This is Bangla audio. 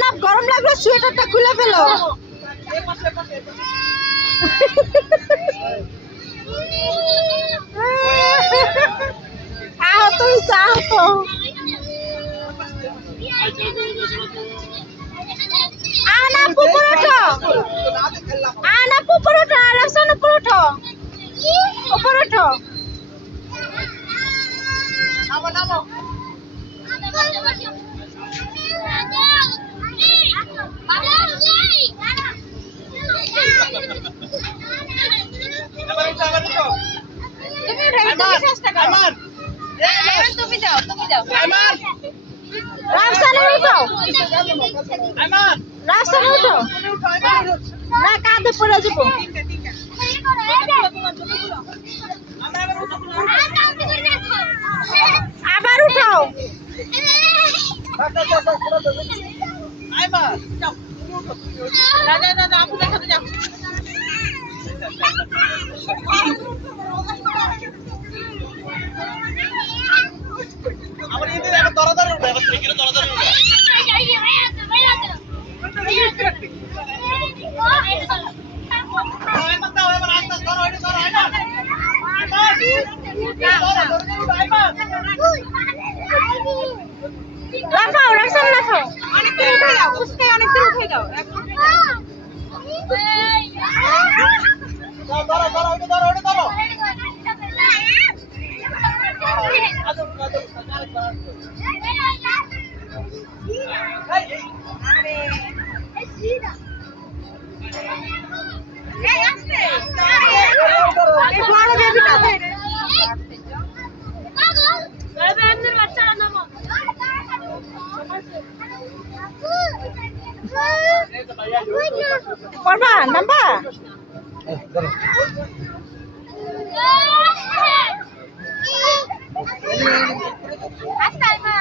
না গরম লাগলে সোয়েটারটা খুলে ফেলো। আহত হইছে আহত। আনা পুকুর ওঠো, আনা পুকুর ওঠো, রাস্তার উপর ওঠো, উপর ওঠো। তুমি যাও, তুমি যাও। রাস্তায় উঠো, রাস্তায় উঠো, না কাঁধে পড়ে যাবো। আবার উঠাও। লাফাও, রাস্তা লাফাও। অনেকটা উঠে দাও, উঠে অনেকটা উঠে দাও। করবা নাম্বা আস্তে মা